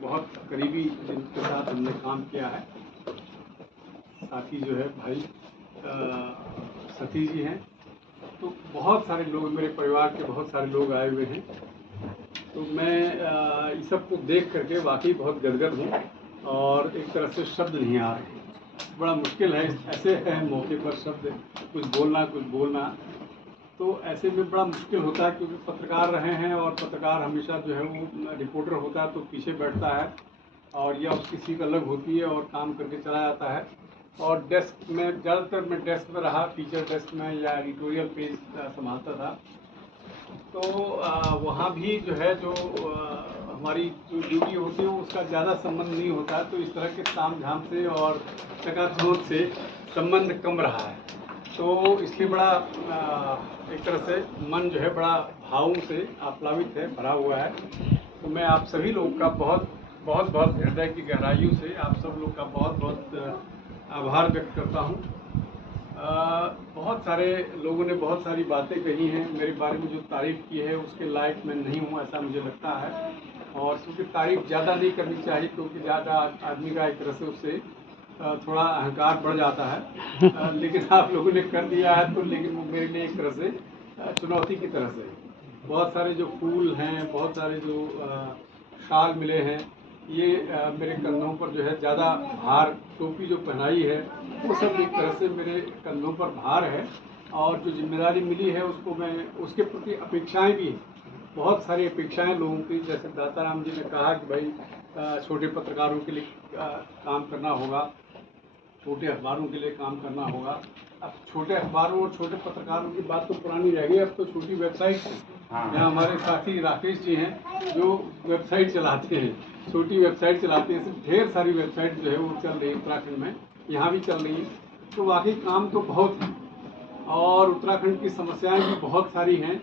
बहुत करीबी जिनके साथ हमने काम किया है, साथी जो है भाई सतीश जी हैं। तो बहुत सारे लोग, मेरे परिवार के बहुत सारे लोग आए हुए हैं। तो मैं इस सब को देख करके वाकई बहुत गदगद हूँ और एक तरह से शब्द नहीं आ रहे। बड़ा मुश्किल है ऐसे है मौके पर शब्द कुछ बोलना। तो ऐसे में बड़ा मुश्किल होता है क्योंकि पत्रकार रहे हैं और पत्रकार हमेशा जो है वो रिपोर्टर होता है तो पीछे बैठता है और या उसकी सीट अलग होती है और काम करके चला जाता है। और डेस्क में ज़्यादातर मैं डेस्क में रहा, फीचर डेस्क में या एडिटोरियल पेज संभालता था। तो वहाँ भी जो है जो हमारी जो ड्यूटी होती है उसका ज़्यादा संबंध नहीं होता, तो इस तरह के ताम झाम से और चकाचौंध से संबंध कम रहा है। तो इसलिए बड़ा एक तरह से मन जो है बड़ा भावों से आप्लावित है, भरा हुआ है। तो मैं आप सभी लोग का बहुत बहुत बहुत हृदय की गहराइयों से आप सब लोग का बहुत बहुत आभार व्यक्त करता हूँ। बहुत सारे लोगों ने बहुत सारी बातें कही हैं मेरे बारे में, जो तारीफ़ की है उसके लायक मैं नहीं हूँ ऐसा मुझे लगता है। और क्योंकि तारीफ़ ज़्यादा नहीं करनी चाहिए क्योंकि ज़्यादा आदमी का एक तरह से उससे थोड़ा अहंकार बढ़ जाता है। लेकिन आप लोगों ने कर दिया है तो, लेकिन वो मेरे लिए एक तरह से चुनौती की तरह से। बहुत सारे जो फूल हैं, बहुत सारे जो शाल मिले हैं, ये मेरे कंधों पर जो है ज़्यादा भार, टोपी जो पहनाई है वो सब एक तरह से मेरे कंधों पर भार है। और जो जिम्मेदारी मिली है उसको मैं, उसके प्रति अपेक्षाएं भी हैं, बहुत सारी अपेक्षाएं लोगों की। जैसे दाताराम जी ने कहा कि भाई छोटे पत्रकारों के लिए काम करना होगा, छोटे अखबारों के लिए काम करना होगा। अब छोटे अखबारों और छोटे पत्रकारों की बात तो पुरानी रह गई, अब तो छोटी वेबसाइट है। यहाँ हमारे साथी राकेश जी हैं जो वेबसाइट चलाते हैं, छोटी वेबसाइट चलाते हैं। ढेर सारी वेबसाइट जो है वो चल रही है उत्तराखंड में, यहाँ भी चल रही है। तो वाकई काम तो बहुत है और उत्तराखंड की समस्याएं भी बहुत सारी हैं।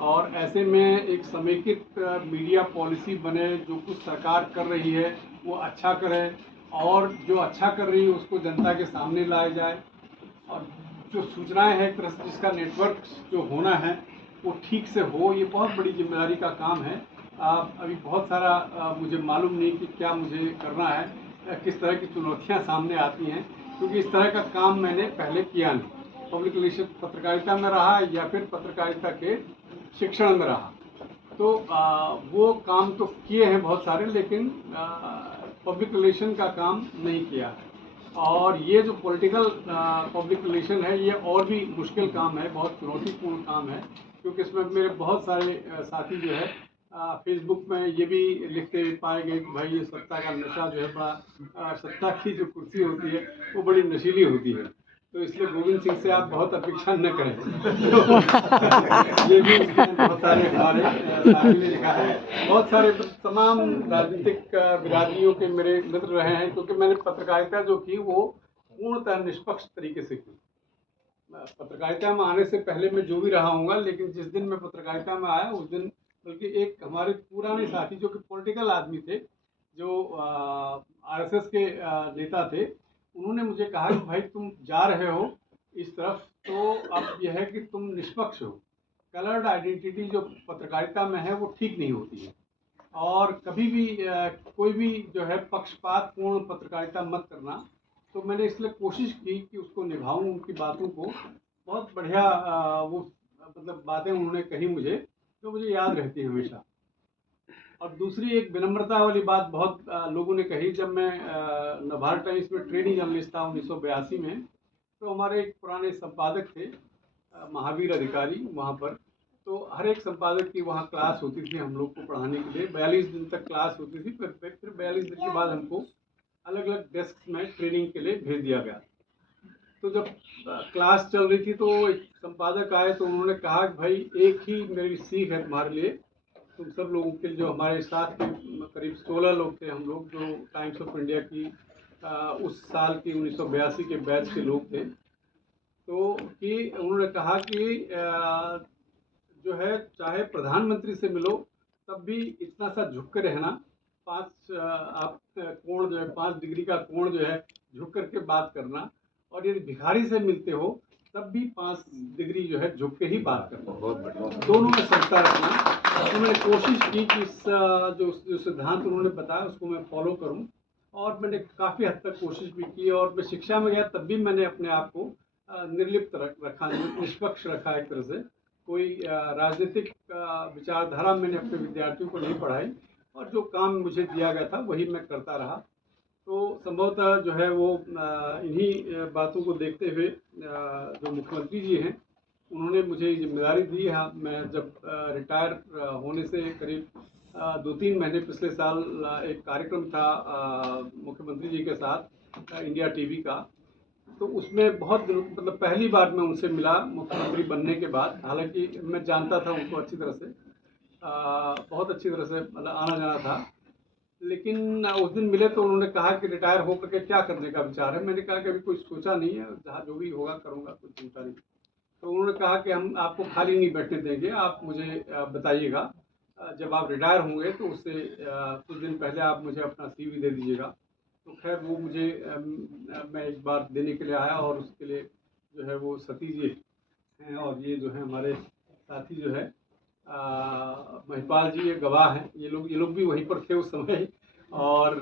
और ऐसे में एक समेकित मीडिया पॉलिसी बने, जो कुछ सरकार कर रही है वो अच्छा करे और जो अच्छा कर रही है उसको जनता के सामने लाया जाए। और जो सूचनाएं हैं, एक तरह से जिसका नेटवर्क जो होना है वो ठीक से हो, ये बहुत बड़ी जिम्मेदारी का काम है। अभी बहुत सारा मुझे मालूम नहीं कि क्या मुझे करना है, किस तरह की चुनौतियां सामने आती हैं, क्योंकि इस तरह का काम मैंने पहले किया नहीं। पब्लिक रिलेशन पत्रकारिता में रहा या फिर पत्रकारिता के शिक्षण में रहा। तो वो काम तो किए हैं बहुत सारे, लेकिन पब्लिक रिलेशन का काम नहीं किया है। और ये जो पॉलिटिकल पब्लिक रिलेशन है ये और भी मुश्किल काम है, बहुत चुनौतीपूर्ण काम है। क्योंकि इसमें मेरे बहुत सारे साथी जो है फेसबुक में ये भी लिखते पाए गए कि भाई ये सत्ता का नशा जो है बड़ा, सत्ता की जो कुर्सी होती है वो बड़ी नशीली होती है। तो इसलिए गोविंद सिंह से आप बहुत अपेक्षा न करें। तो ये भी बहुत सारे हमारे साथी ने लिखा है। बहुत सारे तमाम राजनीतिक बिरादरियों के मेरे मित्र रहे हैं, क्योंकि मैंने पत्रकारिता जो की वो पूर्णतः निष्पक्ष तरीके से की। पत्रकारिता में आने से पहले मैं जो भी रहा हूँगा, लेकिन जिस दिन मैं पत्रकारिता में आया उस दिन, बल्कि एक हमारे पुराने साथी जो कि पॉलिटिकल आदमी थे, जो आरएसएस के नेता थे, उन्होंने मुझे कहा कि भाई तुम जा रहे हो इस तरफ, तो अब यह है कि तुम निष्पक्ष हो। कलर्ड आइडेंटिटी जो पत्रकारिता में है वो ठीक नहीं होती है। और कभी भी कोई भी जो है पक्षपातपूर्ण पत्रकारिता मत करना। तो मैंने इसलिए कोशिश की कि उसको निभाऊं, उनकी बातों को। बहुत बढ़िया वो मतलब बातें उन्होंने कही मुझे, जो मुझे याद रहती है हमेशा। और दूसरी एक विनम्रता वाली बात बहुत लोगों ने कही। जब मैं नवभारत टाइम्स में ट्रेनिंग जर्नलिस्ट था 1982 में, तो हमारे एक पुराने संपादक थे महावीर अधिकारी वहाँ पर। तो हर एक संपादक की वहाँ क्लास होती थी हम लोग को पढ़ाने के लिए, 42 दिन तक क्लास होती थी। फिर 42 दिन के बाद हमको अलग अलग डेस्क में ट्रेनिंग के लिए भेज दिया गया। तो जब क्लास चल रही थी तो एक संपादक आए तो उन्होंने कहा कि भाई एक ही मेरी सीख है तुम्हारे लिए, तुम सब लोगों के, जो हमारे साथ के करीब 16 लोग थे हम लोग, जो टाइम्स ऑफ इंडिया की उस साल की 1982 के बैच के लोग थे। तो कि उन्होंने कहा कि जो है चाहे प्रधानमंत्री से मिलो तब भी इतना सा झुक कर रहना, आप कोण जो है 5 डिग्री का कोण जो है झुक करके बात करना। और यदि भिखारी से मिलते हो तब भी 5 डिग्री जो है झुक के ही बात करना, बहुत बढ़िया। दोनों में समता रखना। तो मैंने कोशिश की कि इस जो सिद्धांत उन्होंने बताया उसको मैं फॉलो करूं, और मैंने काफ़ी हद तक कोशिश भी की। और मैं शिक्षा में गया तब भी मैंने अपने आप को निर्लिप्त रखा, निष्पक्ष रखा एक तरह से। कोई राजनीतिक विचारधारा मैंने अपने विद्यार्थियों को नहीं पढ़ाई, और जो काम मुझे दिया गया था वही मैं करता रहा। तो संभवतः जो है वो इन्हीं बातों को देखते हुए जो मुख्यमंत्री जी हैं उन्होंने मुझे जिम्मेदारी दी है। मैं जब रिटायर होने से करीब 2-3 महीने पिछले साल एक कार्यक्रम था मुख्यमंत्री जी के साथ इंडिया टीवी का। तो उसमें बहुत दिनों, मतलब पहली बार मैं उनसे मिला मुख्यमंत्री बनने के बाद। हालांकि मैं जानता था उनको अच्छी तरह से, बहुत अच्छी तरह से, मतलब आना जाना था। लेकिन उस दिन मिले तो उन्होंने कहा कि रिटायर होकर के क्या करने का विचार है। मैंने कहा कि अभी कुछ सोचा नहीं है, जहाँ जो भी होगा करूँगा, कुछ चिंता नहीं। तो उन्होंने कहा कि हम आपको खाली नहीं बैठने देंगे, आप मुझे बताइएगा जब आप रिटायर होंगे तो उससे कुछ दिन पहले आप मुझे अपना CV दे दीजिएगा। तो खैर वो मुझे मैं एक बार देने के लिए आया, और उसके लिए जो है वो सतीश जी हैं, और ये जो है हमारे साथी जो है महिपाल जी, ये गवाह हैं। ये लोग भी वहीं पर थे उस समय। और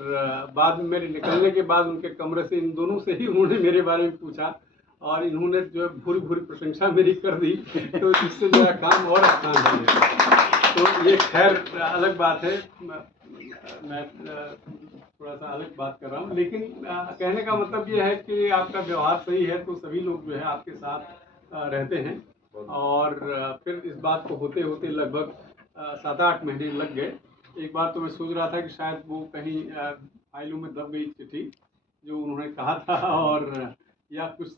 बाद में मेरे निकलने के बाद उनके कमरे से इन दोनों से ही उन्होंने मेरे बारे में पूछा, और इन्होंने जो है भूरी भूरी प्रशंसा मेरी कर दी। तो जिससे मेरा काम और आसान हो गया। तो ये खैर अलग बात है। मैं थोड़ा सा अलग बात कर रहा हूँ, लेकिन कहने का मतलब ये है कि आपका व्यवहार सही है तो सभी लोग जो है आपके साथ रहते हैं। और फिर इस बात को होते होते लगभग 7-8 महीने लग गए। एक बार तो मैं सोच रहा था कि शायद वो कहीं फाइलों में दब गई चिट्ठी जो उन्होंने कहा था, और या कुछ